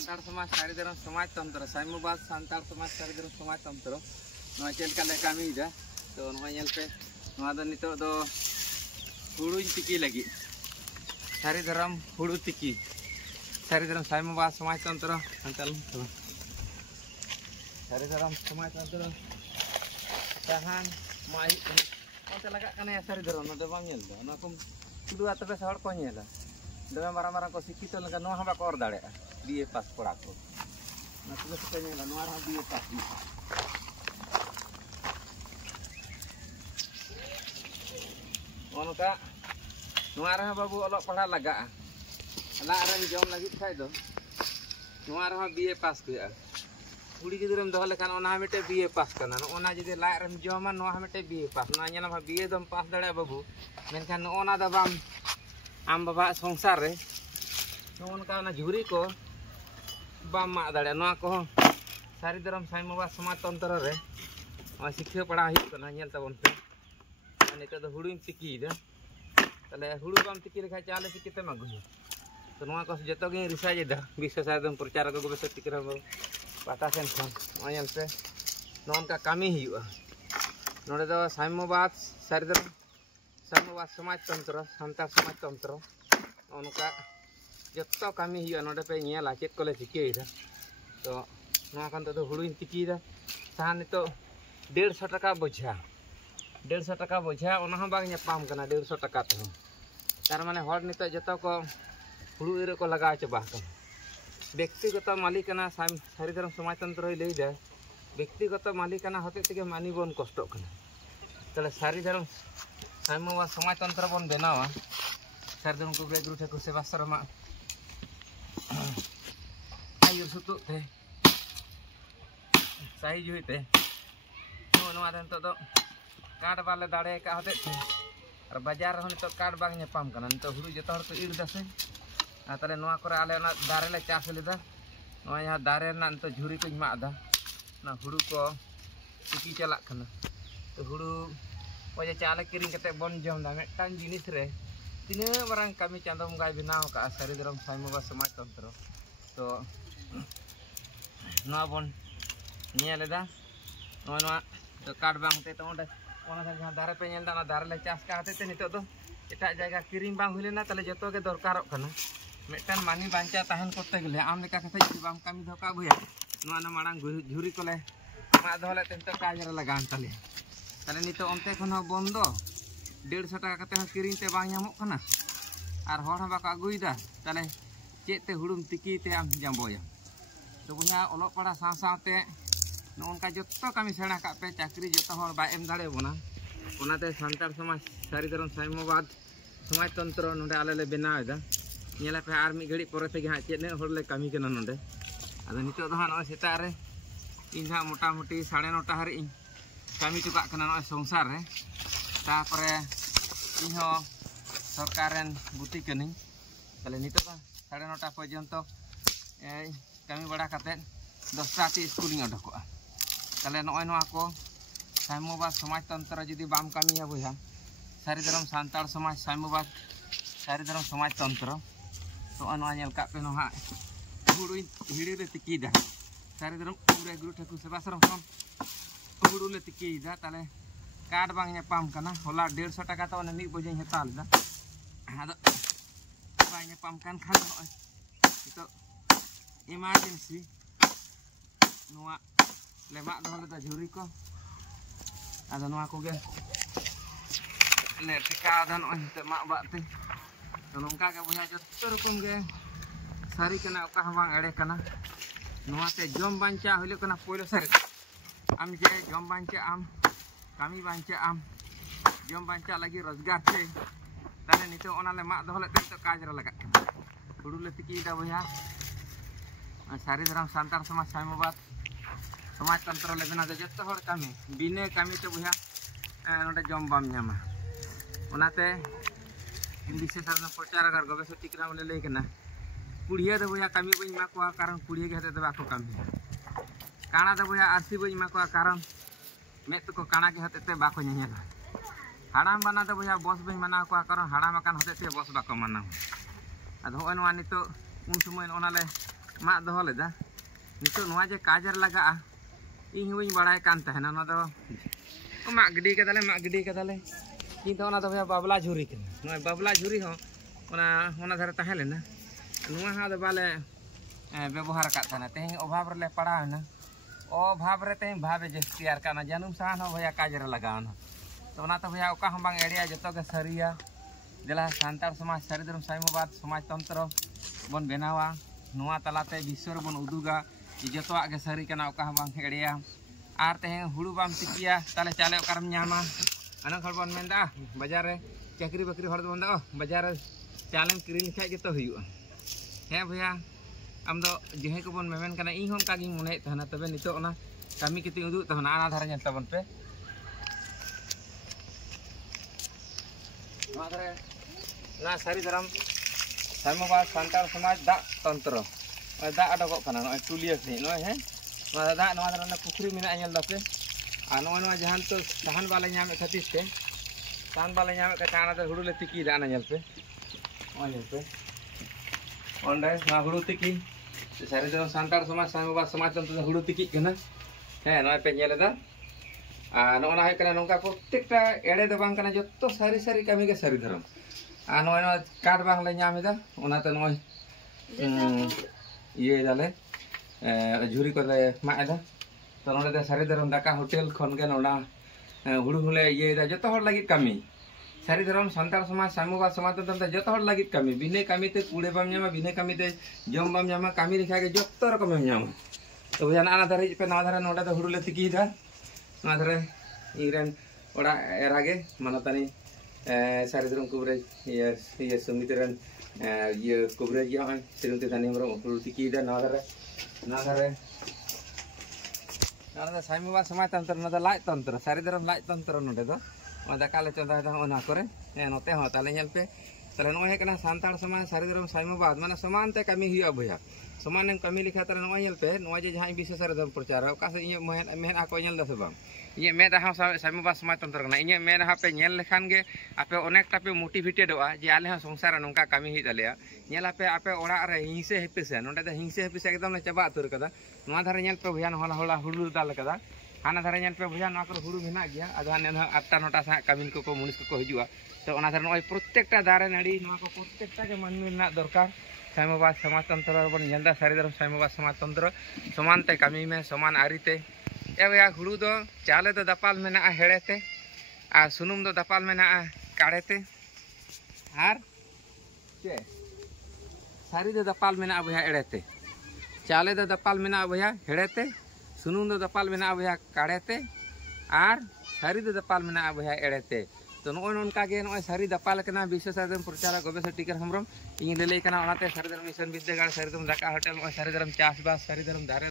सानताड़ समाज साड़ी धर्म समाज तंत्र साम्यवाद सानताड़ समाज साड़ी धर्म समाज तंत्र नॉय चलका ले कामीदा तो नॉय पे नितो दो हुड़ू तिकी लगी साड़ी धर्म हुड़ू तिकी साड़ी धर्म साम्यवाद समाज तंत्र साड़ी धर्म समाज तंत्र tahan mai onte lagak kana ya sari dron no bang nyel do ko kudu atabe sahor ko nyela do marang-marang ko sikito langa no hamba ko or dare biye pas pora ko na tuga sikanya la no ara biye pas ono ka no ara babu olok pala laga ala ara jom lagi khai do no ara biye pas ko ya कुड़ी गिद्रम दो लेखान ओना मिटे BA पास करना ओना जदि लाइ रम जमा no मिटे बीए पास ना नेला बीए दम पास दड़े बाबू मेनखान ओना द बाम आम बाबा संसार रे ओनका ना झुरी को बाम मा दड़े नो को सारी धर्म साम्यवाद समाज तंत्र रे शिक्षा पढ़ा हित करना नेल तबन पे नित दो हुड़ुम तिकी दे तले हुड़ु बाम तिकी लेखा चाले सिकिते मगु तो नो को जतो गे रिसार्च दा विश्व साधन प्रचार को बेस तिकी रे पतासेन खन पे नौका कमी नोड़े दो साम्यवाद सारी धर्म साम्यवाद समाज तंत्र सानताड़ समाज तंत्र उनका जो कमी नोड़े पे नेला चेक को चिकेदा तो तो हुड़ू तिकीदा साहा नितो 150 टाका बोझा 150 टाका बोझा बांग 150 टाका तो तार माने हर नितो जो को हुड़ू इर को लगा चाबा व्यक्तिगत मालिकाना सारी धर्म समाज तंत्र लैदा व्यक्तिगत मालिकाना होते ते मानी बन कष्ट तले सारी धर्म साम्यवाद समाज तंत्र बन बनावा सारी धर्म को गुरु ठाकुर सेवाश्रम आयुर सुतुते सही जुईते कार्ड बाले दाड़े का होते और बाजार नित कार्ड बांग नेपाम कना नित हुड़ू जो को इर दसे ताले नोआ करे आले ना दारे ले चाष लेदा नोआ यहाँ दारे ना तो झुरी को मादा ना हुड़ू को तिकी चला कना तो हुड़ू वजह चाले किरिंग कते बन जम दा मेटान जिनिस रे तिने मारांग कमी चांदम गाय बनाव का सारी धर्म साम्यवाद समाज तंत्र तो नोआ बन नेलेदा नोआ तो कार्ड बांगते तो ओंडे ओना जहां दारे पे नेल दा ना दारे ले चाष का हते नितो दो एटा जायगा किरिंग बांग हुलेना ताले जतो के दरकारोग कना मेटान मानी बांचा तहन करते गले आम लेका कथे जदि बाम कमी धोका भैया नोआ ना मारांग झुरी कोले मा दोले तेंतो काज रे लगान ताले ताले नितो ओनते खन बंदो 150 टाका कते किरिंग ते बांग नामो कना आर हर हम बाको अगुइदा ताले चेते हुड़ुम तिकी ते आम जाम्बोया तो बुझा ओलोक पड़ा साथे नोनका जत्तो कमी सेणा का पे चाकरी जत्तो हर बा एम दाड़े बोना ओनाते सानताड़ समाज सारी धर्म साम्यवाद समाज तंत्र नोंडे आले ले बनावेदा नेला पे आर मी घड़ी परे ते हाँ चेने हरले कमी कना नोंडे आदो नितो दो हाँ सेता रे इन हाँ मोटामुटी 9:30 हारे इन कमी चुका कना न संसार रे तापरे इन हो सरकार रेन गुती कनी ताले नितो दा 9:30 पर्यंत कमी बड़ा कते 10टा ती स्कूल इन अडकोआ ताले नय नोआ को साम्यवाद समाज तंत्र जदि बाम कमिया बुझा सारी धर्म सानताड़ समाज साम्यवाद सारी धर्म समाज तंत्र तो अनवाल का पे हाँ हुड़ू हिड़ी ले तिकीदा सारी धर्म गुरु ठाकुर सेवाश्रम खन हुड़ू ले तिकीदा ताले कार्ड बांग नेपाम कना होला 150 टाका तो मी बोझे हता लेदा आदो बांग नेपाम कान खान तो इमरजेंसी नोआ लेमा दो लेदा झुरी को आदो नोआ को गे ले टिका दन ओनते मा बाते तो नोंका के बुझा जत्तो रकम गे सारी कना ओका बांग एड़े कना नोआते जम बांचा होले कना पोलो सारी आम जे जम बांचा आम कमी बांचा आम जम बांचा लगी रोजगार से ताले नितो ओनाले मा दोले तो काज रे लगा हुड़ू ले तिकी दा बुझा सारी धर्म सानताड़ समाज साम्यवाद समाज तंत्र ले बना दे जत्तो हर कमी बिने कमी तो बुझा नोडे जम बाम न्यामा ओनाते विशेष प्रचार गवेश टिकरा बोले लैकना कुड़िया दो बुझा कमी बी मा को कारण कुड़िया के हते बाको कमी काना दो बुझा आरसी बी मा को कारण मेत को काना के हते बाको नेला हाड़ाम बना दो बुझा बस बी मना को कारण हाड़ाम अकान हते बस बाको मना अद होय नवा नितो उन समय ओनाले mak doho leda nitu noa je kajar laga ᱤᱧ ᱦᱚᱸᱧ ᱵᱟᱲᱟᱭ ᱠᱟᱱ ᱛᱟᱦᱮᱱᱟ ᱚᱱᱟ ᱫᱚ ᱢᱟᱜ ᱜᱤᱰᱤ ᱠᱟᱫᱟᱞᱮ ᱠᱤᱱᱛᱩ ᱚᱱᱟ ᱫᱚ ᱵᱷᱟᱭᱟ ᱵᱟᱵᱞᱟ ᱡᱷᱩᱨᱤ ᱠᱟᱱᱟ ᱱᱚᱜᱼᱚᱭ ᱵᱟᱵᱞᱟ ᱡᱷᱩᱨᱤ ᱦᱚᱸ ᱚᱱᱟ ᱫᱷᱟᱨᱮ ᱛᱟᱦᱮᱸ ᱞᱮᱱᱟ ᱱᱚᱣᱟ ᱦᱚᱸ ᱟᱫᱚ ᱵᱟᱞᱮ ᱵᱮᱵᱚᱦᱟᱨ ᱟᱠᱟᱫ ᱛᱟᱦᱮᱱᱟ ᱛᱮᱦᱮᱧ ᱚᱵᱷᱟᱵ ᱨᱮᱞᱮ ᱯᱟᱲᱟᱣᱮᱱᱟ ᱚᱵᱷᱟᱵ ᱨᱮ ᱛᱮᱦᱮᱧ ᱵᱷᱟᱵᱮ ᱡᱟᱹᱥᱛᱤ ᱟᱨ ᱠᱟᱱᱟ ᱡᱟᱹᱱᱩᱢ ᱥᱟᱦᱟᱱ ᱦᱚᱸ ᱵᱷᱟᱭᱟ ᱠᱟᱡ ᱨᱮ ᱞᱟᱜᱟᱣᱱᱟ ᱛᱚ ᱚᱱᱟᱛᱮ ᱵᱷᱟᱭᱟ ᱚᱠᱟ ᱦᱚᱸ ᱵᱟᱝ ᱮᱲᱮᱭᱟ ᱡᱚᱛᱚ ᱜᱮ ᱥᱟᱹᱨᱤᱭᱟ ᱡᱮᱞᱟ ᱥᱟᱱᱛᱟᱲ ᱥᱚᱢᱟᱡᱽ ᱥᱟᱹᱨᱤ ᱫᱷᱚᱨᱚᱢ ᱥᱟᱭᱢᱚᱵᱟᱫ ᱥᱚᱢᱟᱡᱽ ᱛᱚᱱᱛᱨᱚ ᱵᱚᱱ ᱵᱮᱱᱟᱣᱟ ᱱᱚᱣᱟ ᱛᱟᱞᱟᱛᱮ ᱵᱤᱥᱥᱚ ᱨᱮᱵᱚᱱ ᱩᱫᱩᱜᱟ ᱡᱚᱛᱚᱣᱟᱜ ᱜᱮ ᱥᱟᱹᱨᱤ ᱠᱟᱱᱟ ᱚᱠᱟ ᱦᱚᱸ ᱵᱟᱝ ᱮᱲᱮᱭᱟ ᱟᱨ ᱛᱮᱦᱮᱧ ᱦᱩᱲᱩ ᱵᱟᱢ ᱛᱤᱠᱤᱭᱟ ᱛᱟᱦᱞᱮ ᱪᱟᱣᱞᱮ ᱚᱠᱟᱨᱮᱢ ᱧᱟᱢᱟ ᱚᱱᱟ ᱦᱚᱲ ᱵᱚᱱ ᱢᱮᱱᱫᱟ ᱵᱟᱡᱟᱨ ᱨᱮ ᱪᱟᱹᱠᱨᱤ ᱵᱟᱹᱠᱨᱤ ᱦᱚᱲ ᱫᱚᱵᱚᱱ ᱢᱮᱱᱫᱟ ᱵᱟᱡᱟᱨ ᱨᱮ ᱪᱟᱣᱞᱮᱢ ᱠᱤᱨᱤᱧ ᱞᱮᱠᱷᱟᱡ ᱜᱮᱛᱚ ᱦᱩᱭᱩᱜᱼᱟ ᱦᱮᱸ ᱵᱷᱟᱭᱟ ᱟᱢ ᱫᱚ ᱡᱟᱦᱟᱸᱭ ᱠᱚᱵᱚᱱ ᱢᱮᱢᱮᱱ ᱠᱟᱱᱟ ᱤᱧ ᱦᱚᱸ ᱚᱱᱠᱟᱜᱤᱧ ᱢᱚᱱᱮᱭᱮᱫ ᱛᱟᱦᱮᱱᱟ ᱛᱚᱵᱮ ᱱᱤᱛᱚᱜ ᱚᱱᱟ ᱠᱟᱹᱢᱤ ᱠᱟᱛᱮᱧ ᱩᱫᱩᱜ ᱛᱟᱵᱚᱱᱟ ᱚᱱᱟ ᱫᱷᱟᱨᱮ ᱧᱮᱞ ᱛᱟᱵᱚᱱ ᱯᱮ ᱱᱚᱣᱟ ᱫᱷᱟᱨᱮ ᱱᱚᱣᱟ ᱥᱟᱹᱨᱤ ᱫᱷᱚᱨᱚᱢ ᱥᱟᱭᱢᱚᱵᱟᱫ ᱥᱟᱱᱛᱟᱲ ᱥᱚᱢᱟᱡᱽ ᱫᱟᱜ ᱛᱚᱱᱛᱨᱚ ᱫᱟᱜ ᱚᱰᱚᱠᱚᱜ ᱠᱟᱱᱟ ᱱᱚᱜᱼᱚᱭ ᱴᱩᱞᱤᱭᱟᱹ ᱥᱟᱺᱦᱤᱡ ᱱᱚᱜᱼᱚᱭ ᱦᱮᱸ ᱱᱚᱣᱟ ᱫᱟᱜ ᱱᱚᱣᱟ ᱫᱷᱟᱨᱮ ᱯᱩᱠᱷᱨᱤ ᱢᱮᱱᱟᱜᱼᱟ ᱧᱮᱞ ᱫᱟᱯᱮ ᱟᱨ ᱱᱚᱣᱟ ᱡᱟᱦᱟᱸ ᱱᱤᱛᱚᱜ ᱥᱟᱦᱟᱱ ᱵᱟᱞᱮ ᱧᱟᱢᱮᱫ ᱠᱷᱟᱹᱛᱤᱨ ᱛᱮ ᱥᱟᱦᱟᱱ ᱵᱟᱞᱮ ᱧᱟᱢᱮᱫ ᱠᱷᱟᱹᱛᱤᱨ ᱚᱱᱟᱛᱮ ᱦᱩᱲᱩ ᱞᱮ ᱛᱤᱠᱤᱭᱮᱫᱟ ᱚᱱᱟ ᱧᱮᱞ ᱯᱮ ᱱᱚᱜᱼᱚᱭ ᱧᱮᱞ ᱯᱮ ᱚᱸᱰᱮ ᱱᱚᱣᱟ ᱦᱩᱲᱩ ᱛᱤᱠᱤ ᱥᱟᱹᱨᱤ ᱫᱷᱚᱨᱚᱢ ᱥᱟᱱᱛᱟᱲ ᱥᱚᱢᱟᱡᱽ ᱥᱟᱭᱢᱚᱵᱟᱫ ᱥᱚᱢᱟᱡᱽ ᱛᱚᱱᱛᱨᱚ ᱦᱩᱲᱩ ᱛᱤᱠᱤᱜ ᱠᱟᱱᱟ ᱦᱮᱸ ᱱᱚᱜᱼᱚᱭ ᱯᱮ ᱧᱮᱞᱮᱫᱟ ᱟᱨ ᱱᱚᱜᱼᱚ ᱦᱩᱭᱩᱜ ᱠᱟᱱᱟ ᱱᱚᱝᱠᱟ ᱯᱨᱚᱛᱮᱠᱴᱟ ᱮᱲᱮ ᱫᱚ ᱵᱟᱝ ᱠᱟᱱᱟ ᱡᱚᱛᱚ ᱥᱟᱹᱨᱤ ᱠᱟᱹᱢᱤ ᱜᱮ ᱥᱟᱹᱨᱤ ᱫᱷᱚᱨᱚᱢ ᱟᱨ ᱱᱚᱜᱼᱚᱭ ᱱᱚᱣᱟ ᱠᱟᱴ ᱵᱟᱝᱞᱮ ᱧᱟᱢᱮᱫᱟ ᱚᱱᱟᱛᱮ ᱱᱚᱜᱼᱚᱭ ᱤᱭᱟᱹᱭ ᱫᱟᱞᱮ ঝুরি করে মা এদা তো নড়ে সারি ধরম দাকা হোটেল খন গে নড়া হুড়ু হুলে ইয়ে যত হর লাগি কামি সারি ধরম সান্তাল সমাজ সাম্যবাদ সমাজ তন্ত্র যত হর লাগি কামি বিনে কামিতে কুড়ে বাম জামা বিনে কামিতে জম বাম জামা কামি রেখা গে যত রকম জামা তো বুঝা না ধারে পে না ধারে নড়ে তো হুড়ুলে তিকি দা না ধারে ইরেন ওড়া এর আগে মানতানি সারি ধরম কুবরে ইয়ে সমিতিরেন ইয়ে কুবরে ইয়ে হয় শ্রীমতী ধানি আমরা হুড়ু তিকি দা না ধারে সাইমবাদ সমাজ তন্ত্র না লাইট তন্ত্র সারি ধরম লাইট তন্ত্র নোডে দো দাকালে চন্दा ওনা করে নতে হো তাহলে ñel pe তাহলে নয় হেকনা সান্তাল সমাজ সারি ধরম সাইমবাদ মানে সমানতে কামি হুয়া বয়া সমানেম কামি লিখা তাহলে নয় ñel pe নয় যে যাই বিশেষ সারি ধরম প্রচার ওকা সে ইয়ে মেন আকো ñel দা সে বাং ইয়ে মে দাহা সাইমবাদ সমাজ তন্ত্র না ইয়ে মে দাহা পে ñel লেখান গে আপে অনেকটা পে মোটিভেটেডवा যে আলে হা সংসার নঙ্কা কামি হি তালেয়া ñel আপে ওড়া রে হিংসে হেপিসে নডে দা হিংসে হেপিসে একদম না চাবা আতুর কদা নোয়া ধারে ñel pe ভয়ান হলা হলা হুড়ু দাল কদা हाना धारे ñel पे भैया ना कर हुड़ू मेना गया आधा ने 8टा 9टा सा कामिन को मुनिस को हिजुआ तो ओना धारे नय प्रत्येकटा दारे नाड़ी नवा को प्रत्येकटा के मानवी ना दरकार साइमबाद समाज तंत्र बन ñelदा सारी धरम साइमबाद समाज तंत्र समानते कामी में समान आरिते ए भैया हुड़ू दो चाले दो दपाल मेना हेड़ेते आ सुनुम दो दपाल मेना काड़ेते आर के सारी दो दपाल मेना भैया एड़ेते चाले दो दपाल मेना भैया हेड़ेते सुनुम दो दपाल मेना भैया काड़ेते और सारी दो दपाल मेना भैया एड़ेते तो नोय नोनका गे नोय सारी दपाल कना विशेष एकदम प्रचार गवेषक टीकर हमरम इन लेले कना ओनाते सारी धर्म मिशन विद्यागार सारी धर्म दाका होटल सारी धर्म चासबास सारी धर्म दारे